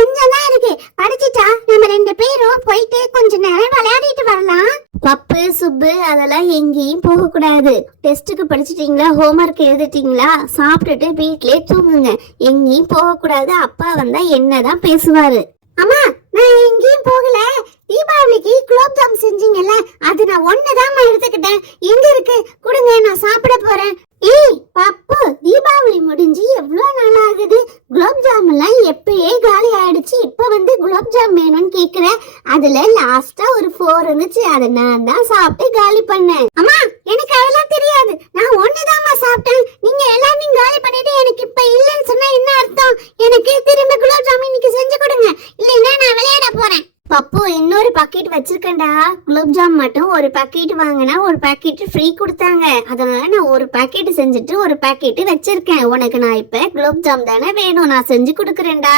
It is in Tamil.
கொஞ்சம் தான் இருக்கு, படிச்சுட்டா நம்ம 2 பேரும் போயிட்டு கொஞ்ச நேரம் விளையாடிட்டு வரலாம். பப்பு சுப்பு அதெல்லாம் எங்கேயும் போக கூடாது. டெஸ்ட்டுக்கு படிச்சிட்டீங்களா, ஹோம்ஒர்க் எழுதிட்டீங்களா, சாப்பிட்டுட்டு வீட்லயே தூங்குங்க. எங்கேயும் போக கூடாது. அப்பா வந்தா என்னதான் பேசுவாரு. அம்மா நான் எங்கேயும் போகல. தீபாவளிக்கு குலோப் ஜாம் செஞ்சீங்கல்ல, அது நான் ஒண்ணுதான் எடுத்துக்கிட்டேன். எங்க இருக்கு கொடுங்க, நான் சாப்பிட போறேன். ஏய் பப்பு, தீபாவளி முடிஞ்சு எவ்வளவு நாள் ஆகுது? குலோப் ஜாம் எல்லாம் எப்பயே காலி ஆயிடுச்சு. இப்ப வந்து குலோப் ஜாம் வேணும்னு கேக்குற. அதுல லாஸ்டா ஒரு 4 இருந்துச்சு, அதை நான் தான் சாப்பிட்டு காலி பண்ணேன். அம்மா எனக்கு அதெல்லாம் தெரியாது, நான் ஒண்ணுதாம்மா சாப்பிட்டேன். நீங்க எல்லாத்தையும் காலி பண்ணிட்டு எனக்கு இப்ப இல்லைன்னு சொன்னா என்ன அர்த்தம்? எனக்கு திரும்ப குலோப் ஜாம் இன்னைக்கு செஞ்சு கொடுங்க, இல்லைன்னா நான் விளையாட போறேன். பப்பு இன்னொரு பாக்கெட் வச்சிருக்கேன்டா. குலோப் ஜாம் மட்டும் ஒரு பாக்கெட் வாங்கினா ஒரு பாக்கெட் ஃப்ரீ கொடுத்தாங்க. அதனால நான் ஒரு பாக்கெட் செஞ்சுட்டு ஒரு பாக்கெட் வச்சிருக்கேன். உனக்கு நான் இப்ப குலோப் ஜாம் தானே வேணும், நான் செஞ்சு கொடுக்குறேன்டா.